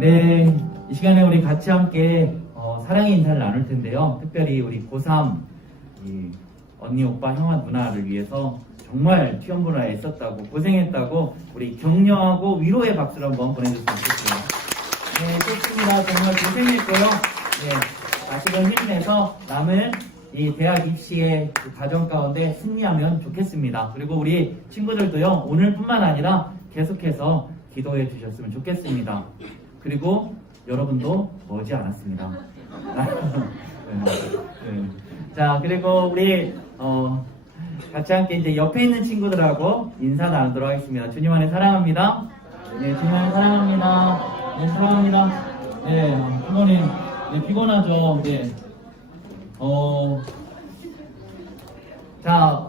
네, 이 시간에 우리 같이 함께 사랑의 인사를 나눌 텐데요. 특별히 우리 고3 언니, 오빠, 형아, 누나를 위해서 정말 취업문화에 있었다고 고생했다고 우리 격려하고 위로의 박수를 한번 보내줬으면 좋겠어요. 네, 좋습니다. 정말 고생했고요. 네, 다시금 힘내서 남은 이 대학 입시의 그 과정 가운데 승리하면 좋겠습니다. 그리고 우리 친구들도요, 오늘뿐만 아니라 계속해서 기도해 주셨으면 좋겠습니다. 그리고 여러분도 머지 않았습니다. 네. 자, 그리고 우리 같이 함께 이제 옆에 있는 친구들하고 인사 나누도록 하겠습니다. 주님 안에 사랑합니다. 네, 주님 안에 사랑합니다. 네, 사랑합니다. 네, 부모님, 네, 피곤하죠. 네. 자,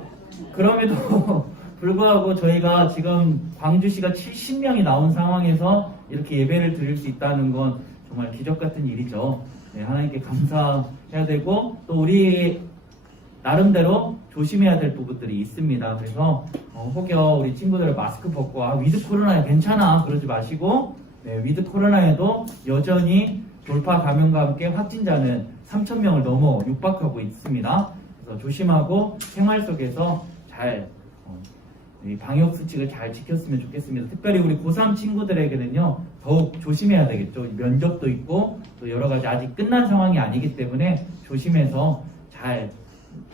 그럼에도 불구하고 저희가 지금 광주시가 70명이 나온 상황에서 이렇게 예배를 드릴 수 있다는 건 정말 기적 같은 일이죠. 네, 하나님께 감사해야 되고 또 우리 나름대로 조심해야 될 부분들이 있습니다. 그래서 혹여 우리 친구들 마스크 벗고 위드 코로나에 괜찮아 그러지 마시고, 네, 위드 코로나에도 여전히 돌파 감염과 함께 확진자는 3,000명을 넘어 육박하고 있습니다. 그래서 조심하고 생활 속에서 잘 방역 수칙을 잘 지켰으면 좋겠습니다. 특별히 우리 고3 친구들에게는요, 더욱 조심해야 되겠죠. 면접도 있고 또 여러 가지 아직 끝난 상황이 아니기 때문에 조심해서 잘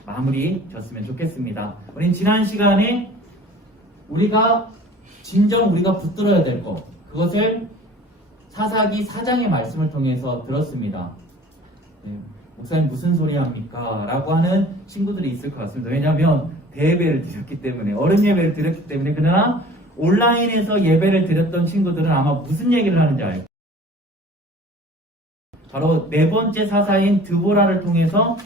마무리 졌으면 좋겠습니다. 우린 지난 시간에 우리가 붙들어야 될 것, 그것을 사사기 4장의 말씀을 통해서 들었습니다. 네, 목사님 무슨 소리 합니까? 라고 하는 친구들이 있을 것 같습니다. 왜냐하면 대예배를 드렸기 때문에, 어른 예배를 드렸기 때문에. 그러나 온라인에서 예배를 드렸던 친구들은 아마 무슨 얘기를 하는지 알고, 바로 네 번째 사사인 드보라를 통해서,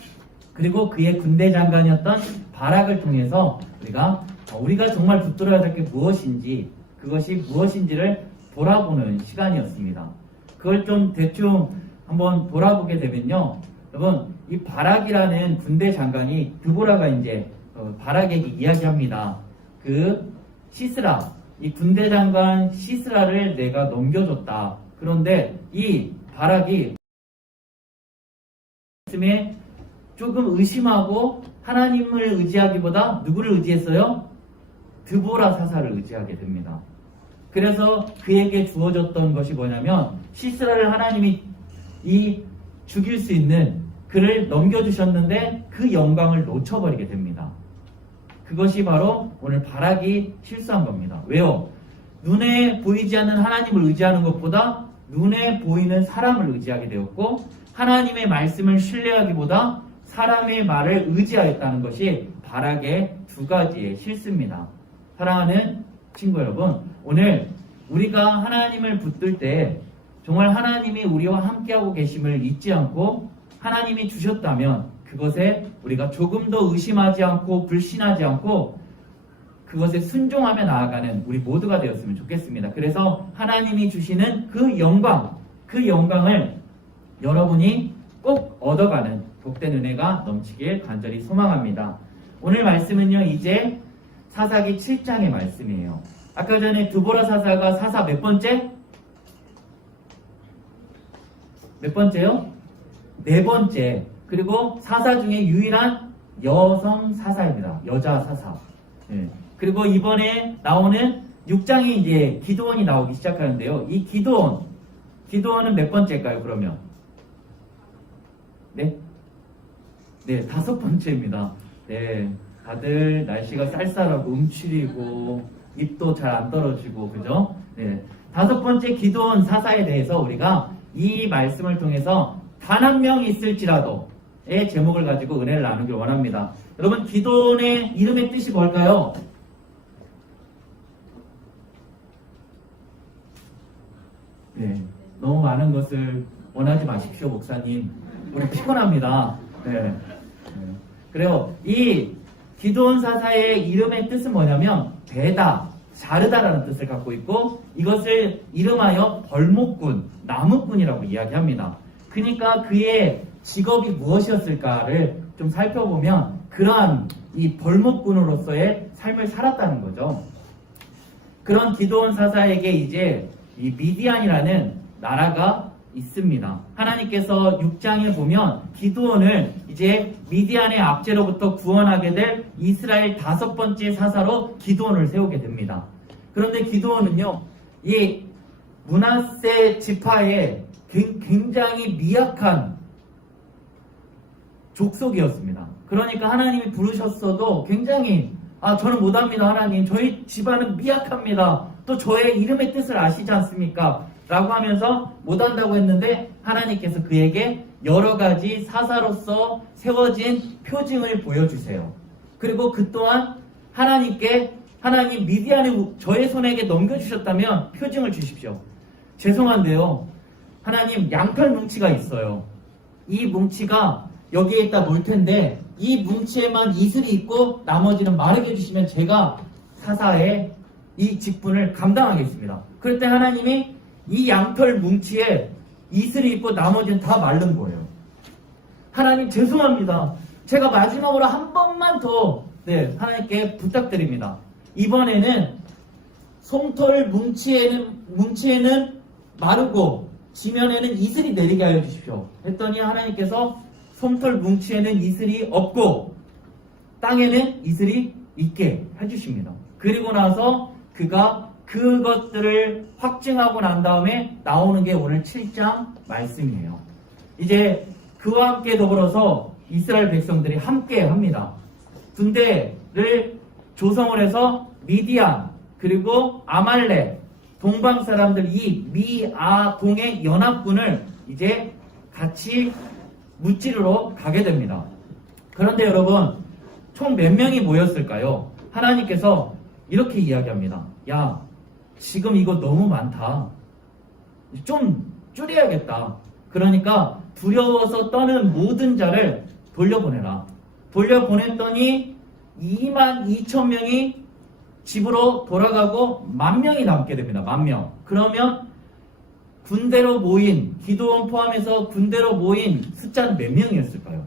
그리고 그의 군대 장관이었던 바락을 통해서 우리가 정말 붙들어야 될 게 무엇인지, 그것이 무엇인지를 돌아보는 시간이었습니다. 그걸 좀 대충 한번 돌아보게 되면요, 여러분, 이 바락이라는 군대 장관이 드보라가 이제 바락에게 이야기합니다. 그 시스라, 이 군대 장관 시스라를 내가 넘겨줬다. 그런데 이 바락이 말씀에 조금 의심하고 하나님을 의지하기보다 누구를 의지했어요? 드보라 사사를 의지하게 됩니다. 그래서 그에게 주어졌던 것이 뭐냐면, 시스라를 하나님이 죽일 수 있는 그를 넘겨주셨는데 그 영광을 놓쳐버리게 됩니다. 그것이 바로 오늘 바락이 실수한 겁니다. 왜요? 눈에 보이지 않는 하나님을 의지하는 것보다 눈에 보이는 사람을 의지하게 되었고, 하나님의 말씀을 신뢰하기보다 사람의 말을 의지하였다는 것이 바락의 두 가지의 실수입니다. 사랑하는 친구 여러분, 오늘 우리가 하나님을 붙들 때 정말 하나님이 우리와 함께하고 계심을 잊지 않고, 하나님이 주셨다면 그것에 우리가 조금 더 의심하지 않고 불신하지 않고 그것에 순종하며 나아가는 우리 모두가 되었으면 좋겠습니다. 그래서 하나님이 주시는 그 영광을 여러분이 꼭 얻어가는 복된 은혜가 넘치길 간절히 소망합니다. 오늘 말씀은요, 이제 사사기 7장의 말씀이에요. 아까 전에 드보라 사사가 사사 몇 번째? 몇 번째요? 네 번째. 그리고 사사 중에 유일한 여성 사사입니다. 여자 사사. 네. 그리고 이번에 나오는 6장에 이제 기드온이 나오기 시작하는데요. 이 기드온은 몇 번째일까요, 그러면? 네? 네, 5번째입니다. 네. 다들 날씨가 쌀쌀하고 움츠리고 입도 잘 안 떨어지고, 그죠? 네. 5번째 기드온 사사에 대해서 우리가 이 말씀을 통해서 단 한 명이 있을지라도의 제목을 가지고 은혜를 나누길 원합니다. 여러분, 기드온의 이름의 뜻이 뭘까요? 네, 너무 많은 것을 원하지 마십시오, 목사님. 우리 피곤합니다. 네. 그래요. 이 기드온 사사의 이름의 뜻은 뭐냐면 배다, 자르다라는 뜻을 갖고 있고, 이것을 이름하여 벌목꾼, 나무꾼이라고 이야기합니다. 그러니까 그의 직업이 무엇이었을까를 좀 살펴보면 그러한 이 벌목꾼으로서의 삶을 살았다는 거죠. 그런 기드온 사사에게 이제 이 미디안이라는 나라가 있습니다. 하나님께서 6장에 보면 기드온을 이제 미디안의 압제로부터 구원하게 될 이스라엘 5번째 사사로 기드온을 세우게 됩니다. 그런데 기드온은요, 이 므낫세 지파의 굉장히 미약한 족속이었습니다. 그러니까 하나님이 부르셨어도 굉장히 저는 못합니다 하나님, 저희 집안은 미약합니다, 또 저의 이름의 뜻을 아시지 않습니까? 라고 하면서 못한다고 했는데 하나님께서 그에게 여러 가지 사사로서 세워진 표징을 보여주세요. 그리고 그 또한 하나님 미디안을 저의 손에게 넘겨주셨다면 표징을 주십시오. 죄송한데요, 하나님 양털 뭉치가 있어요. 이 뭉치가 여기에 있다 놓을 텐데 이 뭉치에만 이슬이 있고 나머지는 마르게 해주시면 제가 사사의 이 직분을 감당하겠습니다. 그럴 때 하나님이 이 양털 뭉치에 이슬이 있고 나머지는 다 마른 거예요. 하나님 죄송합니다. 제가 마지막으로 한 번만 더 하나님께 부탁드립니다. 이번에는 솜털 뭉치에는 마르고 지면에는 이슬이 내리게 하여 주십시오. 했더니 하나님께서 솜털 뭉치에는 이슬이 없고 땅에는 이슬이 있게 해주십니다. 그리고 나서 그가 그것들을 확증하고 난 다음에 나오는 게 오늘 7장 말씀이에요. 이제 그와 함께 더불어서 이스라엘 백성들이 함께 합니다. 군대를 조성을 해서 미디안 그리고 아말렉 동방 사람들 이 미아동의 연합군을 이제 같이 무찌르러 가게 됩니다. 그런데 여러분, 총 몇 명이 모였을까요? 하나님께서 이렇게 이야기합니다. 야, 지금 이거 너무 많다. 좀 줄여야겠다. 그러니까 두려워서 떠는 모든 자를 돌려보내라. 돌려보냈더니 22,000명이 집으로 돌아가고 10,000명이 남게 됩니다. 10,000명. 그러면 군대로 모인, 기드온 포함해서 군대로 모인 숫자는 몇 명이었을까요?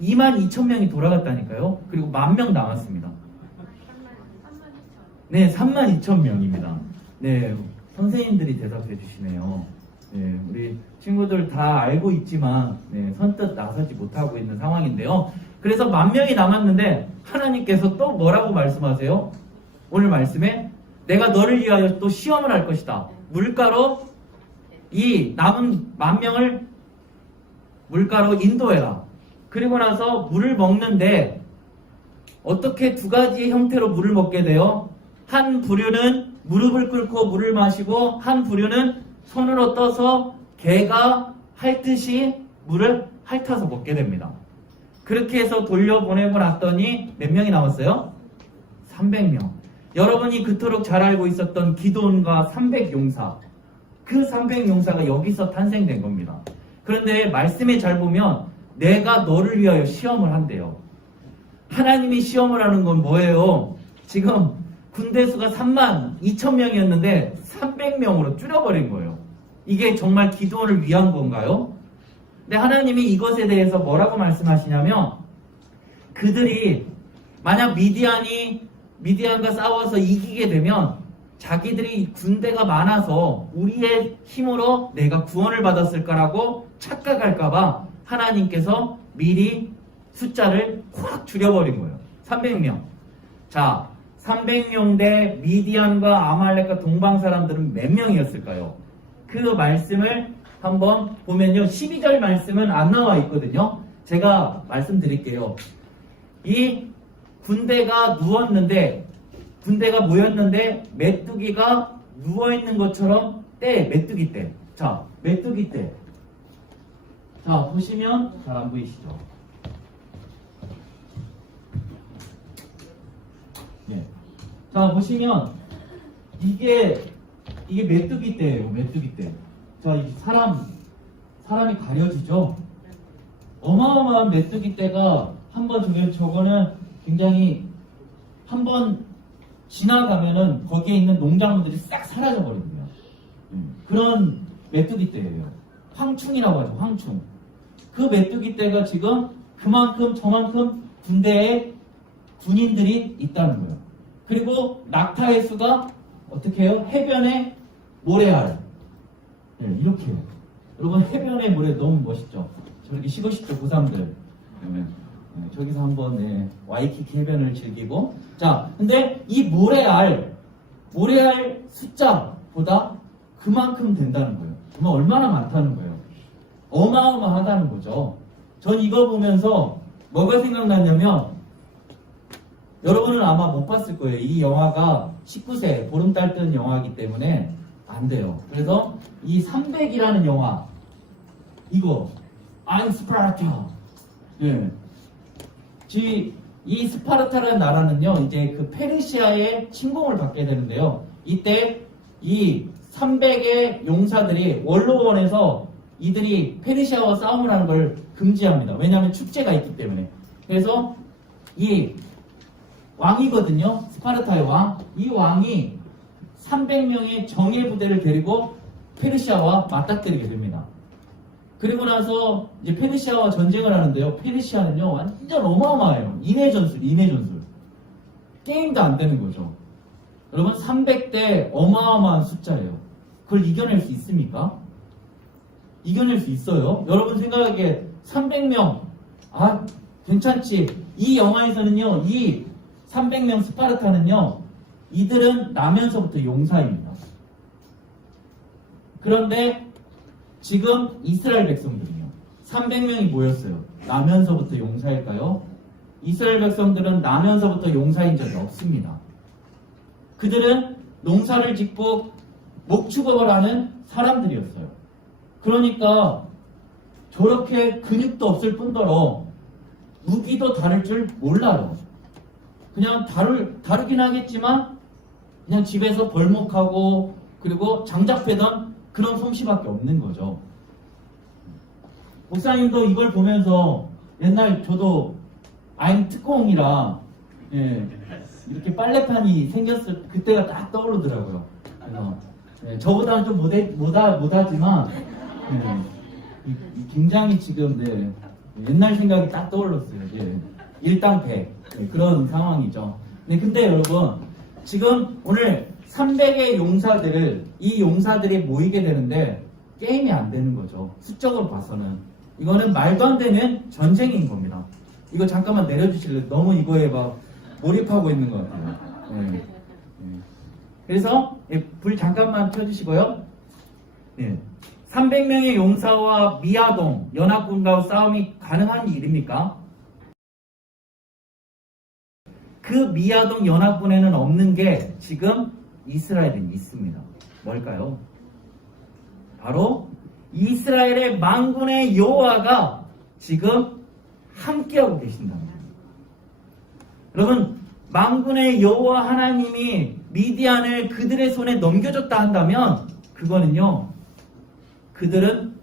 22,000명이 돌아갔다니까요. 그리고 10,000명 남았습니다. 네, 32,000명입니다. 네, 선생님들이 대답해 주시네요. 네, 우리 친구들 다 알고 있지만 선뜻 나서지 못하고 있는 상황인데요. 그래서 10,000명이 남았는데 하나님께서 또 뭐라고 말씀하세요? 오늘 말씀에 내가 너를 위하여 또 시험을 할 것이다. 물가로 이 남은 10,000명을 물가로 인도해라. 그리고 나서 물을 먹는데 어떻게 두 가지의 형태로 물을 먹게 돼요? 한 부류는 무릎을 꿇고 물을 마시고 한 부류는 손으로 떠서 개가 핥듯이 물을 핥아서 먹게 됩니다. 그렇게 해서 돌려보내고 났더니 몇 명이 남았어요? 300명. 여러분이 그토록 잘 알고 있었던 기드온과 300용사, 그 300용사가 여기서 탄생된 겁니다. 그런데 말씀에 잘 보면 내가 너를 위하여 시험을 한대요. 하나님이 시험을 하는 건 뭐예요? 지금 군대 수가 32,000명이었는데 300명으로 줄여버린 거예요. 이게 정말 기드온을 위한 건가요? 근데 하나님이 이것에 대해서 뭐라고 말씀하시냐면, 그들이 만약 미디안과 싸워서 이기게 되면 자기들이 군대가 많아서 우리의 힘으로 내가 구원을 받았을 거라고 착각할까봐 하나님께서 미리 숫자를 확 줄여버린 거예요. 300명. 자, 300명 대 미디안과 아말렉과 동방 사람들은 몇 명이었을까요? 그 말씀을 한번 보면요. 12절 말씀은 안 나와 있거든요. 제가 말씀드릴게요. 이 군대가 모였는데 메뚜기가 누워있는 것처럼 메뚜기 때. 자, 메뚜기 때. 자, 보시면 잘 안 보이시죠? 네. 자, 보시면 이게 메뚜기 때예요. 메뚜기 때. 자, 이 사람이 가려지죠? 어마어마한 메뚜기 때가 한번 저거는 굉장히 한번 지나가면은 거기에 있는 농작물들이 싹 사라져 버립니다. 그런 메뚜기 떼예요. 황충이라고 하죠. 황충. 그 메뚜기 떼가 지금 저만큼 군대에 군인들이 있다는 거예요. 그리고 낙타의 수가 어떻게 해요? 해변의 모래알. 네, 이렇게 해요. 여러분 해변의 모래 너무 멋있죠? 저렇게 쉬고 싶죠, 고3들. 저기서 한번 와이키키 해변을 즐기고. 자, 근데 이 모래알 숫자보다 그만큼 된다는 거예요. 그러면 얼마나 많다는 거예요. 어마어마하다는 거죠. 전 이거 보면서 뭐가 생각났냐면, 여러분은 아마 못 봤을 거예요. 이 영화가 19세 보름달 뜬 영화이기 때문에 안 돼요. 그래서 이 300이라는 영화, 이거 I'm Sparta. 예. 이 스파르타라는 나라는요, 이제 그 페르시아의 침공을 받게 되는데요. 이때 이 300의 용사들이 원로원에서 이들이 페르시아와 싸움을 하는 걸 금지합니다. 왜냐하면 축제가 있기 때문에. 그래서 이 왕이거든요. 스파르타의 왕. 이 왕이 300명의 정예 부대를 데리고 페르시아와 맞닥뜨리게 됩니다. 그리고 나서 이제 페르시아와 전쟁을 하는데요. 페르시아는요, 완전 어마어마해요. 인해 전술. 게임도 안 되는 거죠. 여러분, 300대 어마어마한 숫자예요. 그걸 이겨낼 수 있습니까? 이겨낼 수 있어요. 여러분 생각하기에 300명, 괜찮지. 이 영화에서는요, 이 300명 스파르타는요, 이들은 나면서부터 용사입니다. 그런데 지금 이스라엘 백성들은요, 300명이 모였어요. 나면서부터 용사일까요? 이스라엘 백성들은 나면서부터 용사인 적이 없습니다. 그들은 농사를 짓고 목축업을 하는 사람들이었어요. 그러니까 저렇게 근육도 없을 뿐더러 무기도 다룰 줄 몰라요. 그냥 다루긴 하겠지만 그냥 집에서 벌목하고 그리고 장작 패던 그런 솜씨밖에 없는 거죠. 목사님도 이걸 보면서 옛날 저도 아임 특공이라 이렇게 빨래판이 생겼을 그때가 딱 떠오르더라고요. 그래서 저보다는 좀 못하지만 굉장히 지금 옛날 생각이 딱 떠올랐어요. 일당백 그런 상황이죠. 근데 여러분 지금 오늘 300의 이 용사들이 모이게 되는데 게임이 안 되는 거죠. 수적으로 봐서는 이거는 말도 안 되는 전쟁인 겁니다. 이거 잠깐만 내려주실래요? 너무 이거에 막 몰입하고 있는 것 같아요. 그래서 불 잠깐만 켜주시고요. 300명의 용사와 미아동 연합군과 싸움이 가능한 일입니까? 그 미아동 연합군에는 없는 게 지금 이스라엘은 있습니다. 뭘까요? 바로 이스라엘의 만군의 여호와가 지금 함께하고 계신답니다. 여러분, 만군의 여호와 하나님이 미디안을 그들의 손에 넘겨줬다 한다면 그거는요, 그들은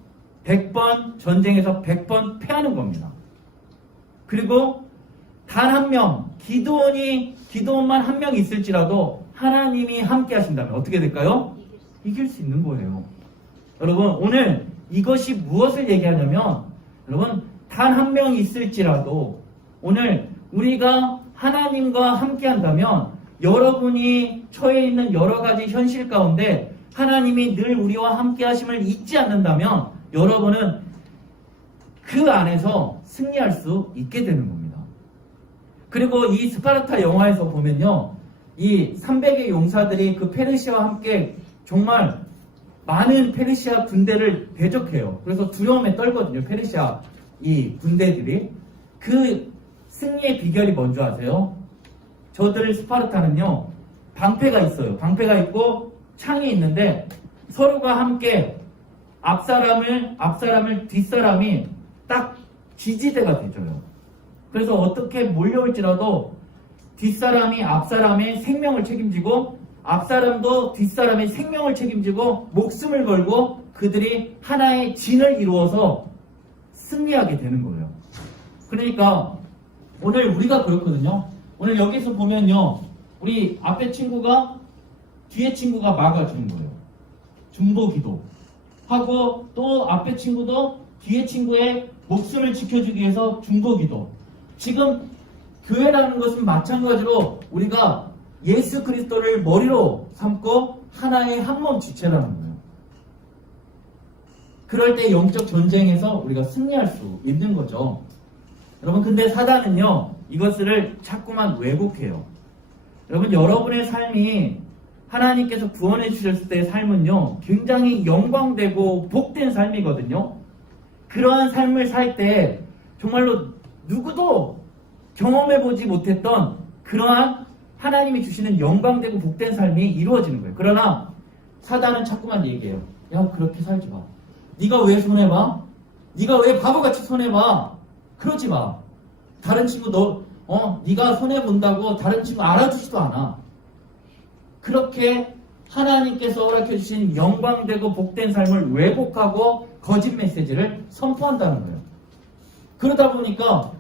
100번 전쟁에서 100번 패하는 겁니다. 그리고 단 한 명, 기드온만 한 명 있을지라도 하나님이 함께 하신다면 어떻게 될까요? 이길 수 있는 거예요. 여러분, 오늘 이것이 무엇을 얘기하냐면, 여러분, 단 한 명 있을지라도 오늘 우리가 하나님과 함께 한다면 여러분이 처해 있는 여러 가지 현실 가운데 하나님이 늘 우리와 함께 하심을 잊지 않는다면 여러분은 그 안에서 승리할 수 있게 되는 겁니다. 그리고 이 스파르타 영화에서 보면요, 이 300의 용사들이 그 페르시아와 함께 정말 많은 페르시아 군대를 대적해요. 그래서 두려움에 떨거든요, 페르시아 이 군대들이. 그 승리의 비결이 뭔지 아세요? 저들 스파르타는요, 방패가 있어요. 방패가 있고 창이 있는데 서로가 함께 앞사람을 뒷사람이 딱 지지대가 되줘요. 그래서 어떻게 몰려올지라도 뒷사람이 앞사람의 생명을 책임지고 앞사람도 뒷사람의 생명을 책임지고 목숨을 걸고 그들이 하나의 진을 이루어서 승리하게 되는 거예요. 그러니까 오늘 우리가 그렇거든요. 오늘 여기서 보면요, 우리 앞에 친구가 뒤에 친구가 막아주는 거예요. 중보기도 하고, 또 앞에 친구도 뒤에 친구의 목숨을 지켜주기 위해서 중보기도. 지금 교회라는 것은 마찬가지로 우리가 예수 그리스도를 머리로 삼고 하나의 한 몸 지체라는 거예요. 그럴 때 영적 전쟁에서 우리가 승리할 수 있는 거죠. 여러분, 근데 사단은요, 이것을 자꾸만 왜곡해요. 여러분, 여러분의 삶이 하나님께서 구원해 주셨을 때의 삶은요, 굉장히 영광되고 복된 삶이거든요. 그러한 삶을 살 때 정말로 누구도 경험해보지 못했던 그러한 하나님이 주시는 영광되고 복된 삶이 이루어지는 거예요. 그러나 사단은 자꾸만 얘기해요. 야, 그렇게 살지 마. 네가 왜 손해봐? 네가 왜 바보같이 손해봐? 그러지 마. 다른 친구 네가 손해본다고 다른 친구 알아주지도 않아. 그렇게 하나님께서 허락해 주신 영광되고 복된 삶을 왜곡하고 거짓 메시지를 선포한다는 거예요. 그러다 보니까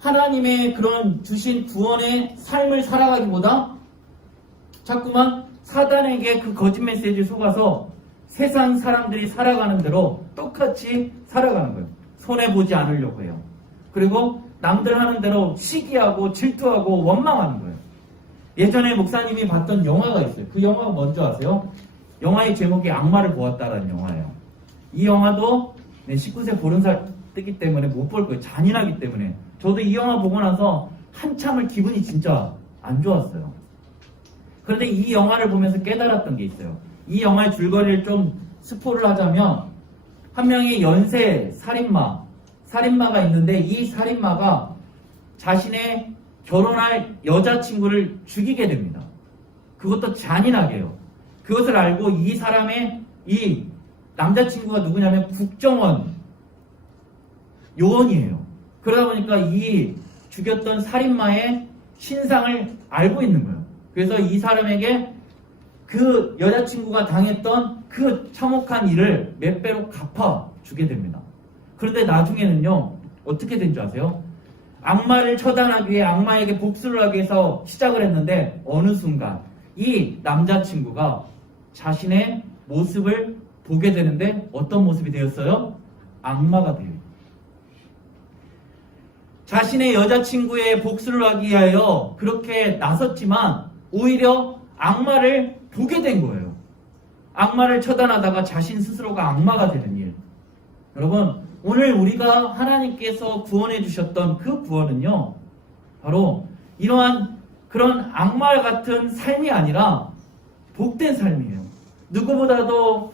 하나님의 그런 주신 구원의 삶을 살아가기보다 자꾸만 사단에게 그 거짓 메시지를 속아서 세상 사람들이 살아가는 대로 똑같이 살아가는 거예요. 손해보지 않으려고 해요. 그리고 남들 하는 대로 시기하고 질투하고 원망하는 거예요. 예전에 목사님이 봤던 영화가 있어요. 그 영화가 뭔지 아세요? 영화의 제목이 악마를 보았다라는 영화예요. 이 영화도 19세 보름살 뜨기 때문에 못 볼 거예요. 잔인하기 때문에. 저도 이 영화 보고 나서 한참을 기분이 진짜 안 좋았어요. 그런데 이 영화를 보면서 깨달았던 게 있어요. 이 영화의 줄거리를 좀 스포를 하자면 한 명의 연쇄 살인마가 있는데 이 살인마가 자신의 결혼할 여자친구를 죽이게 됩니다. 그것도 잔인하게요. 그것을 알고 이 남자친구가 누구냐면 국정원 요원이에요. 그러다 보니까 이 죽였던 살인마의 신상을 알고 있는 거예요. 그래서 이 사람에게 그 여자친구가 당했던 그 참혹한 일을 몇 배로 갚아주게 됩니다. 그런데 나중에는요, 어떻게 된 줄 아세요? 악마를 처단하기 위해 악마에게 복수를 하기 위해서 시작을 했는데 어느 순간 이 남자친구가 자신의 모습을 보게 되는데 어떤 모습이 되었어요? 악마가 돼요. 자신의 여자친구의 복수를 하기 위하여 그렇게 나섰지만 오히려 악마를 보게 된 거예요. 악마를 처단하다가 자신 스스로가 악마가 되는 일. 여러분, 오늘 우리가 하나님께서 구원해 주셨던 그 구원은요, 바로 이러한 그런 악마 같은 삶이 아니라 복된 삶이에요. 누구보다도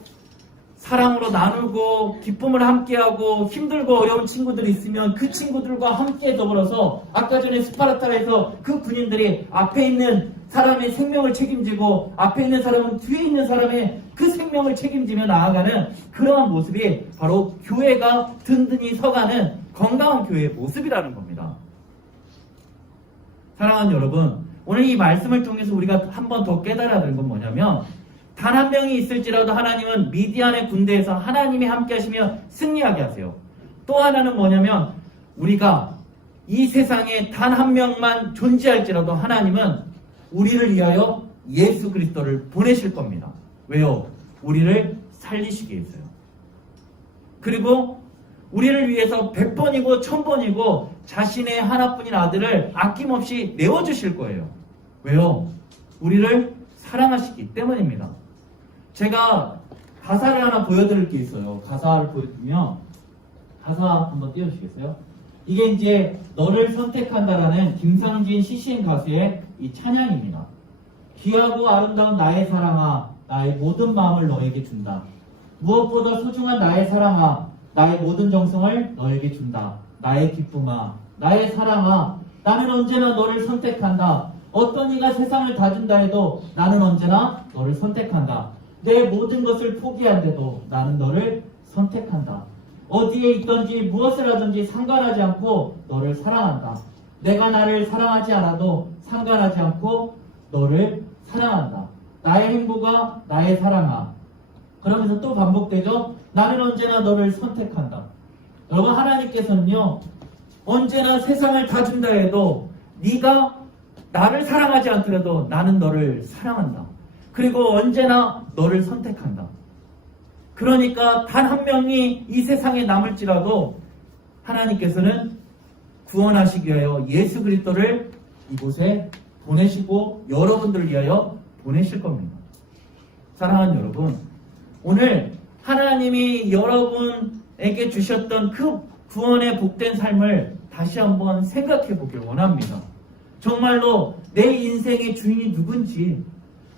사랑으로 나누고 기쁨을 함께하고 힘들고 어려운 친구들이 있으면 그 친구들과 함께 더불어서 아까 전에 스파르타에서 그 군인들이 앞에 있는 사람의 생명을 책임지고 앞에 있는 사람은 뒤에 있는 사람의 그 생명을 책임지며 나아가는 그러한 모습이 바로 교회가 든든히 서가는 건강한 교회의 모습이라는 겁니다. 사랑하는 여러분, 오늘 이 말씀을 통해서 우리가 한 번 더 깨달아야 되는 건 뭐냐면 단 한 명이 있을지라도 하나님은 미디안의 군대에서 하나님이 함께 하시며 승리하게 하세요. 또 하나는 뭐냐면 우리가 이 세상에 단 한 명만 존재할지라도 하나님은 우리를 위하여 예수 그리스도를 보내실 겁니다. 왜요? 우리를 살리시기 위해서요. 그리고 우리를 위해서 100번이고 1000번이고 자신의 하나뿐인 아들을 아낌없이 내어주실 거예요. 왜요? 우리를 사랑하시기 때문입니다. 제가 가사를 하나 보여드릴 게 있어요. 가사를 보여드리면 가사 한번 띄워주시겠어요? 이게 이제 너를 선택한다라는 김상진 CCM 가수의 이 찬양입니다. 귀하고 아름다운 나의 사랑아, 나의 모든 마음을 너에게 준다. 무엇보다 소중한 나의 사랑아, 나의 모든 정성을 너에게 준다. 나의 기쁨아, 나의 사랑아, 나는 언제나 너를 선택한다. 어떤 이가 세상을 다 준다 해도 나는 언제나 너를 선택한다. 내 모든 것을 포기한데도 나는 너를 선택한다. 어디에 있든지 무엇을 하든지 상관하지 않고 너를 사랑한다. 내가 나를 사랑하지 않아도 상관하지 않고 너를 사랑한다. 나의 행복아, 나의 사랑아. 그러면서 또 반복되죠. 나는 언제나 너를 선택한다. 여러분, 하나님께서는요, 언제나 세상을 다 준다 해도 네가 나를 사랑하지 않더라도 나는 너를 사랑한다. 그리고 언제나 너를 선택한다. 그러니까 단 한 명이 이 세상에 남을지라도 하나님께서는 구원하시기 위하여 예수 그리스도를 이곳에 보내시고 여러분들을 위하여 보내실 겁니다. 사랑하는 여러분, 오늘 하나님이 여러분에게 주셨던 그 구원의 복된 삶을 다시 한번 생각해 보길 원합니다. 정말로 내 인생의 주인이 누군지,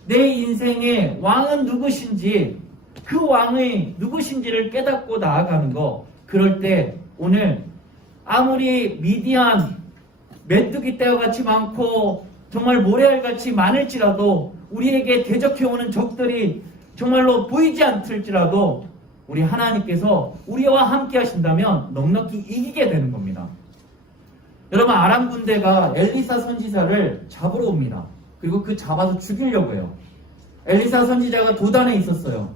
내 인생의 왕은 누구신지, 그 왕의 누구신지를 깨닫고 나아가는 거. 그럴 때 오늘 아무리 미디안, 메뚜기 떼와 같이 많고 정말 모래알같이 많을지라도, 우리에게 대적해오는 적들이 정말로 보이지 않을지라도 우리 하나님께서 우리와 함께 하신다면 넉넉히 이기게 되는 겁니다. 여러분, 아람 군대가 엘리사 선지자를 잡으러 옵니다. 그리고 그 잡아서 죽이려고 해요. 엘리사 선지자가 도단에 있었어요.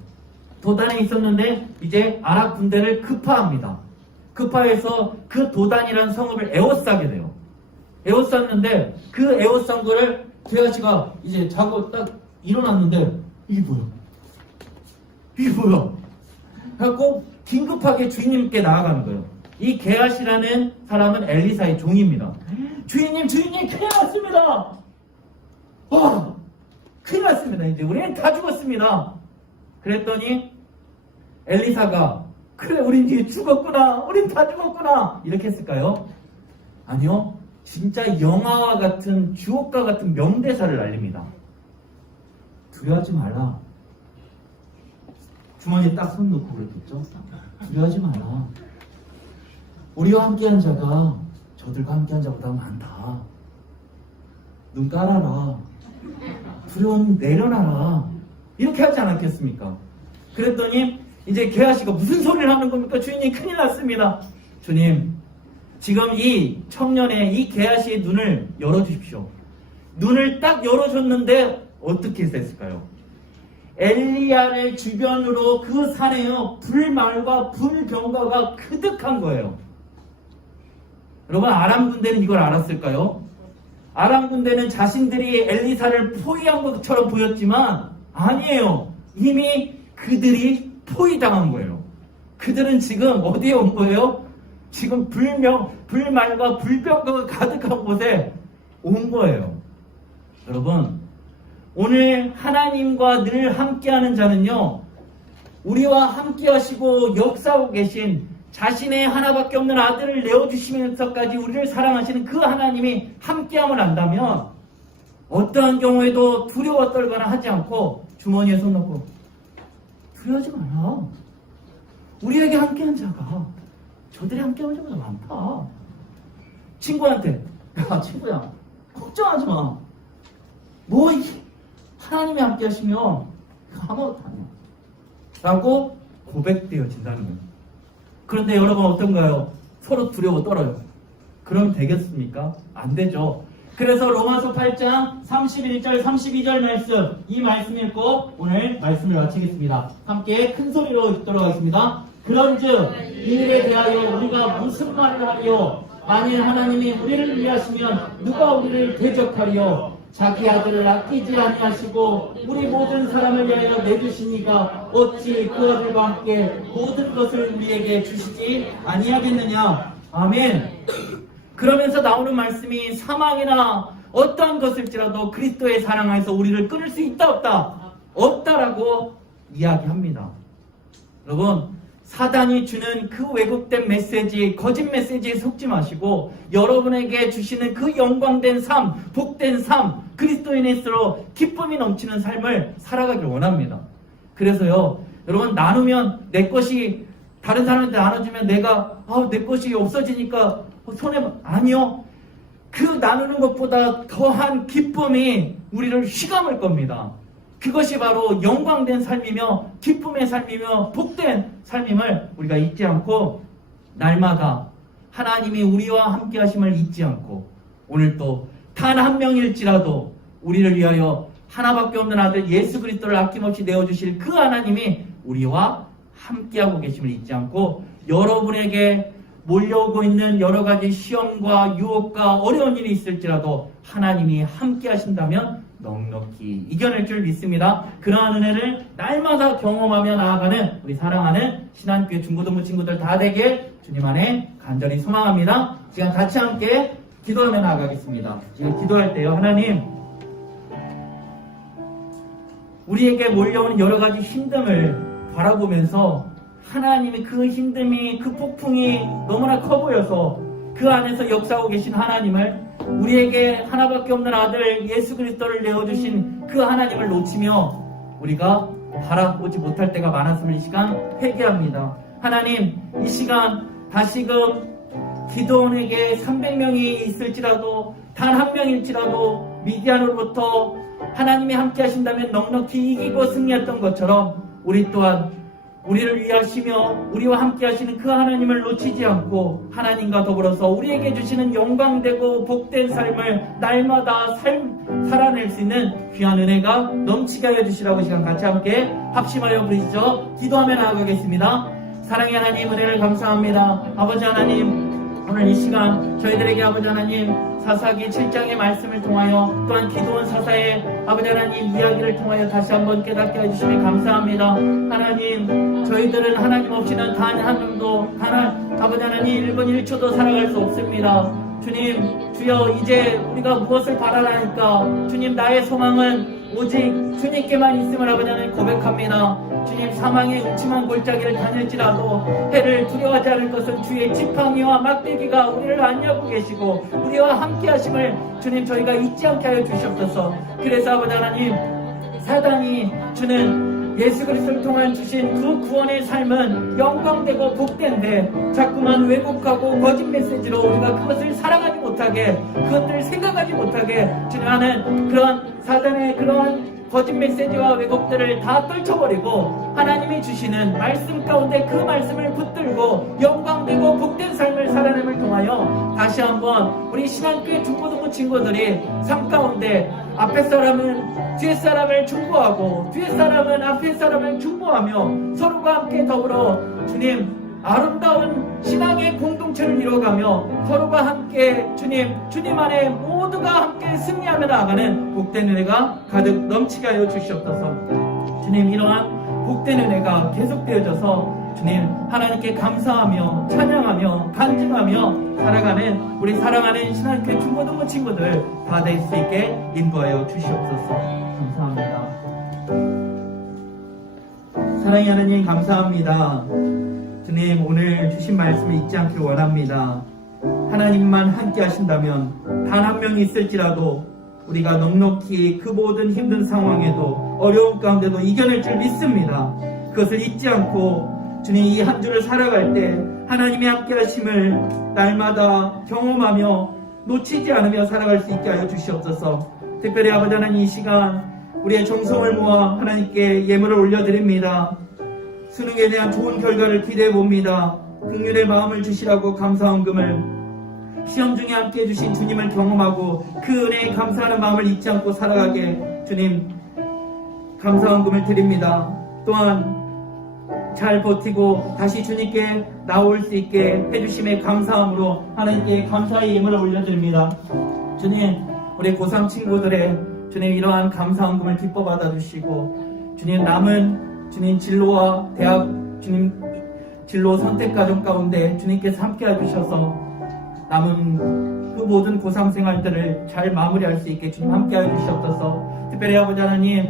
도단에 있었는데 이제 아람 군대를 급파합니다. 급파해서 그 도단이라는 성읍을 에워싸게 돼요. 에워쌌는데 그 에워싼 거를 게하시가 이제 자고 딱 일어났는데 이게 뭐야? 이게 뭐야? 그래갖고 긴급하게 주인님께 나아가는 거예요. 이 게하시라는 사람은 엘리사의 종입니다. 주인님 큰일 났습니다. 큰일 났습니다. 이제 우리는 다 죽었습니다. 그랬더니 엘리사가 그래, 우린 이제 죽었구나, 우린 다 죽었구나 이렇게 했을까요? 아니요, 진짜 영화와 같은, 주옥과 같은 명대사를 날립니다. 두려워하지 말라. 주머니에 딱 손 넣고 그랬겠죠? 두려워하지 마라. 우리와 함께한 자가 저들과 함께한 자보다 많다. 눈 깔아라. 두려움 내려놔라. 이렇게 하지 않았겠습니까? 그랬더니 이제 게하시가 무슨 소리를 하는 겁니까? 주인님 큰일 났습니다. 주님, 지금 이 청년의, 이 게하시의 눈을 열어주십시오. 눈을 딱 열어줬는데 어떻게 됐을까요? 엘리야를 주변으로 그 산에요, 불말과 불병거가 그득한 거예요. 여러분, 아람 군대는 이걸 알았을까요? 아람 군대는 자신들이 엘리사를 포위한 것처럼 보였지만 아니에요. 이미 그들이 포위당한 거예요. 그들은 지금 어디에 온 거예요? 지금 불말과 불병거가 가득한 곳에 온 거예요. 여러분, 오늘 하나님과 늘 함께하는 자는요, 우리와 함께 하시고 역사하고 계신 자신의 하나밖에 없는 아들을 내어주시면서까지 우리를 사랑하시는 그 하나님이 함께함을 안다면 어떠한 경우에도 두려워 떨거나 하지 않고 주머니에 손 넣고 두려워하지 마라. 우리에게 함께한 자가 저들이 함께한 자보다 많다. 친구한테, 야 친구야, 걱정하지 마. 뭐 하나님이 함께 하시면 아무것도 아니야 라고 고백되어진다는 거예요. 그런데 여러분 어떤가요? 서로 두려워 떨어요. 그럼 되겠습니까? 안 되죠. 그래서 로마서 8장 31절 32절 말씀, 이 말씀 읽고 오늘 말씀을 마치겠습니다. 함께 큰 소리로 읽도록 하겠습니다. 그런즉 이 일에 대하여 우리가 무슨 말을 하리요? 만일 하나님이 우리를 위하시면 누가 우리를 대적하리요? 자기 아들을 아끼지 아니하시고 우리 모든 사람을 위하여 내주시니가 어찌 그 아들과 함께 모든 것을 우리에게 주시지 아니하겠느냐. 아멘. 그러면서 나오는 말씀이 사망이나 어떠한 것일지라도 그리스도의 사랑 안에서 우리를 끊을 수 있다 없다? 없다라고 이야기합니다. 여러분, 사단이 주는 그 왜곡된 메시지, 거짓 메시지에 속지 마시고 여러분에게 주시는 그 영광된 삶, 복된 삶, 그리스도인으로 기쁨이 넘치는 삶을 살아가길 원합니다. 그래서요, 여러분, 나누면 내 것이 다른 사람한테 나눠주면 내가 내 것이 없어지니까 아니요. 그 나누는 것보다 더한 기쁨이 우리를 휘감을 겁니다. 그것이 바로 영광된 삶이며 기쁨의 삶이며 복된 삶임을 우리가 잊지 않고 날마다 하나님이 우리와 함께 하심을 잊지 않고 오늘 또 단 한 명일지라도 우리를 위하여 하나밖에 없는 아들 예수 그리스도를 아낌없이 내어주실 그 하나님이 우리와 함께하고 계심을 잊지 않고 여러분에게 몰려오고 있는 여러 가지 시험과 유혹과 어려운 일이 있을지라도 하나님이 함께 하신다면 넉넉히 이겨낼 줄 믿습니다. 그러한 은혜를 날마다 경험하며 나아가는 우리 사랑하는 신한교회 중고등부 친구들 다 되게 주님 안에 간절히 소망합니다. 지금 같이 함께 기도하며 나아가겠습니다. 지금 기도할 때요, 하나님 우리에게 몰려오는 여러 가지 힘듦을 바라보면서 하나님이 그 힘듦이, 그 폭풍이 너무나 커 보여서 그 안에서 역사하고 계신 하나님을, 우리에게 하나밖에 없는 아들 예수 그리스도를 내어주신 그 하나님을 놓치며 우리가 바라보지 못할 때가 많았음을 이 시간 회개합니다. 하나님, 이 시간 다시금 기도원에게 300명이 있을지라도 단 한 명일지라도 미디안으로부터 하나님이 함께 하신다면 넉넉히 이기고 승리했던 것처럼 우리 또한 우리를 위하시며 우리와 함께 하시는 그 하나님을 놓치지 않고 하나님과 더불어서 우리에게 주시는 영광되고 복된 삶을 날마다 살아낼 수 있는 귀한 은혜가 넘치게 하여 주시라고 시간 같이 함께 합심하여 부르시죠. 기도하며 나아가겠습니다. 사랑의 하나님, 은혜를 감사합니다. 아버지 하나님, 오늘 이 시간 저희들에게 아버지 하나님 사사기 7장의 말씀을 통하여 또한 기도원 사사의 아버지 하나님 이야기를 통하여 다시 한번 깨닫게 해주시면 감사합니다. 하나님, 저희들은 하나님 없이는 단 한 명도 아버지 하나님 1분 1초도 살아갈 수 없습니다. 주님, 주여, 이제 우리가 무엇을 바라라니까 주님, 나의 소망은 오직 주님께만 있음을 아버지 하나님 고백합니다. 주님, 사망의 음침한 골짜기를 다닐지라도 해를 두려워하지 않을 것은 주의 지팡이와 막대기가 우리를 안내하고 계시고 우리와 함께 하심을 주님, 저희가 잊지 않게 하여 주시옵소서. 그래서 아버지 하나님, 사단이 주는 예수 그리스도를 통한 주신 그 구원의 삶은 영광되고 복된데 자꾸만 왜곡하고 거짓 메시지로 우리가 그것을 사랑하지 못하게, 그것들을 생각하지 못하게 주님 하는 그런 사단의 그런 거짓 메시지와 왜곡들을 다 떨쳐버리고 하나님이 주시는 말씀 가운데 그 말씀을 붙들고 영광되고 복된 삶을 살아냄을 통하여 다시 한번 우리 신한교회 중고등부 친구들이 삶 가운데 앞에 사람은 뒤에 사람을 중보하고 뒤에 사람은 앞에 사람을 중보하며 서로가 함께 더불어 주님 아름다운 신앙의 공동체를 이뤄가며 서로가 함께 주님 안에 모두가 함께 승리하며 나아가는 복된 은혜가 가득 넘치게 하여 주시옵소서. 주님, 이러한 복된 은혜가 계속되어져서 주님 하나님께 감사하며 찬양하며 간증하며 살아가는 우리 사랑하는 신한교회 중고등부 친구들 다 될 수 있게 인도하여 주시옵소서. 감사합니다. 사랑의 하나님, 감사합니다. 주님, 오늘 주신 말씀을 잊지 않기를 원합니다. 하나님만 함께 하신다면 단 한 명이 있을지라도 우리가 넉넉히 그 모든 힘든 상황에도 어려운 가운데도 이겨낼 줄 믿습니다. 그것을 잊지 않고 주님, 이 한 주를 살아갈 때 하나님이 함께 하심을 날마다 경험하며 놓치지 않으며 살아갈 수 있게 하여 주시옵소서. 특별히 아버지 하나님, 이 시간 우리의 정성을 모아 하나님께 예물을 올려드립니다. 수능에 대한 좋은 결과를 기대해 봅니다. 긍휼의 마음을 주시라고 감사헌금을, 시험 중에 함께 해주신 주님을 경험하고 그 은혜에 감사하는 마음을 잊지 않고 살아가게 주님 감사헌금을 드립니다. 또한 잘 버티고 다시 주님께 나올 수 있게 해주심에 감사함으로 하나님께 감사의 예물을 올려드립니다. 주님, 우리 고3 친구들의 주님 이러한 감사헌금을 기뻐 받아주시고 주님 남은 주님 진로와 대학 주님 진로 선택 과정 가운데 주님께서 함께 해주셔서 남은 그 모든 고3 생활들을 잘 마무리할 수 있게 주님 함께 해주시옵소서. 특별히 아버지 하나님,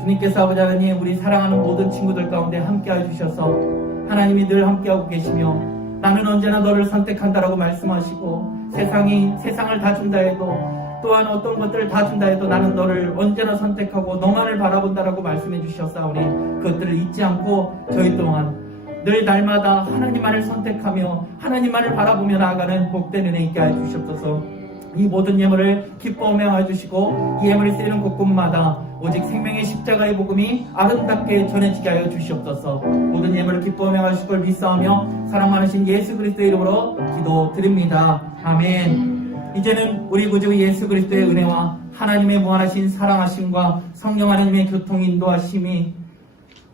주님께서 아버지 하나님 우리 사랑하는 모든 친구들 가운데 함께 해주셔서 하나님이 늘 함께하고 계시며 나는 언제나 너를 선택한다라고 말씀하시고 세상을 다 준다 해도 또한 어떤 것들을 다 준다 해도 나는 너를 언제나 선택하고 너만을 바라본다라고 말씀해 주셨사오니 그것들을 잊지 않고 저희 또한 늘 날마다 하나님만을 선택하며 하나님만을 바라보며 나아가는 복된 은혜 있게 하여 주시옵소서. 이 모든 예물을 기뻐하며 해주시고 이 예물이 쓰이는 곳곳마다 오직 생명의 십자가의 복음이 아름답게 전해지게 하여 주시옵소서. 모든 예물을 기뻐하며 하실 걸 믿사하며 사랑 많으신 예수 그리스도의 이름으로 기도드립니다. 아멘. 이제는 우리 구주 예수 그리스도의 은혜와 하나님의 무한하신 사랑하심과 성령 하나님의 교통 인도하심이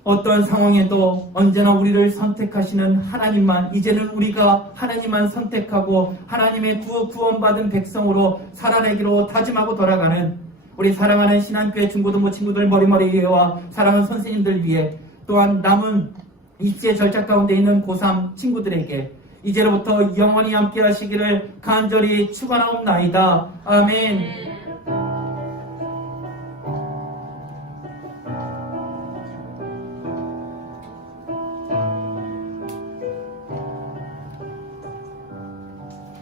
어떤 상황에도 언제나 우리를 선택하시는 하나님만, 이제는 우리가 하나님만 선택하고 하나님의 구원받은 백성으로 살아내기로 다짐하고 돌아가는 우리 사랑하는 신한교회 중고등부 친구들 머리머리와 사랑하는 선생님들 위해 또한 남은 입시의 절작 가운데 있는 고3 친구들에게 이제로부터 영원히 함께 하시기를 간절히 축원하옵나이다. 아멘.